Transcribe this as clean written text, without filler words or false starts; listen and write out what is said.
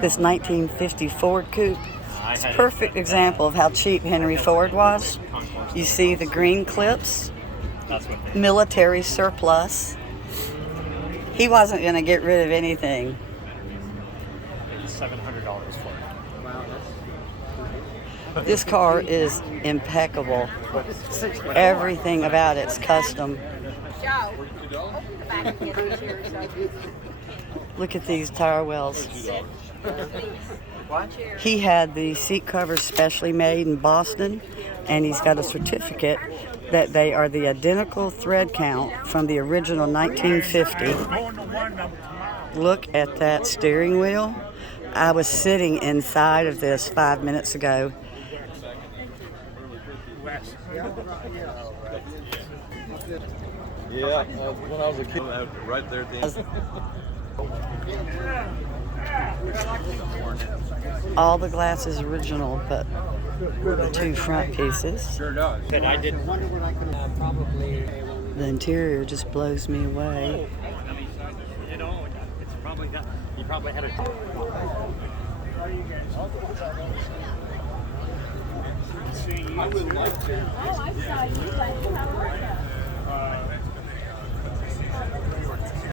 This 1950 Ford Coupe. It's a perfect example of how cheap Henry Ford was. You see the green clips, military surplus. He wasn't going to get rid of anything. $700 for it. This car is impeccable. Everything about it's custom. Look at these tire wells. He had the seat covers specially made in Boston, and he's got a certificate that they are the identical thread count from the original 1950. Look at that steering wheel. I was sitting inside of this 5 minutes ago. Yeah, when I was a kid, right there at the end. All the glass is original, but the two front pieces. Sure does. That I didn't. The interior just blows me away. You know, it's probably not. You probably had a. I would like to. Oh, I saw you.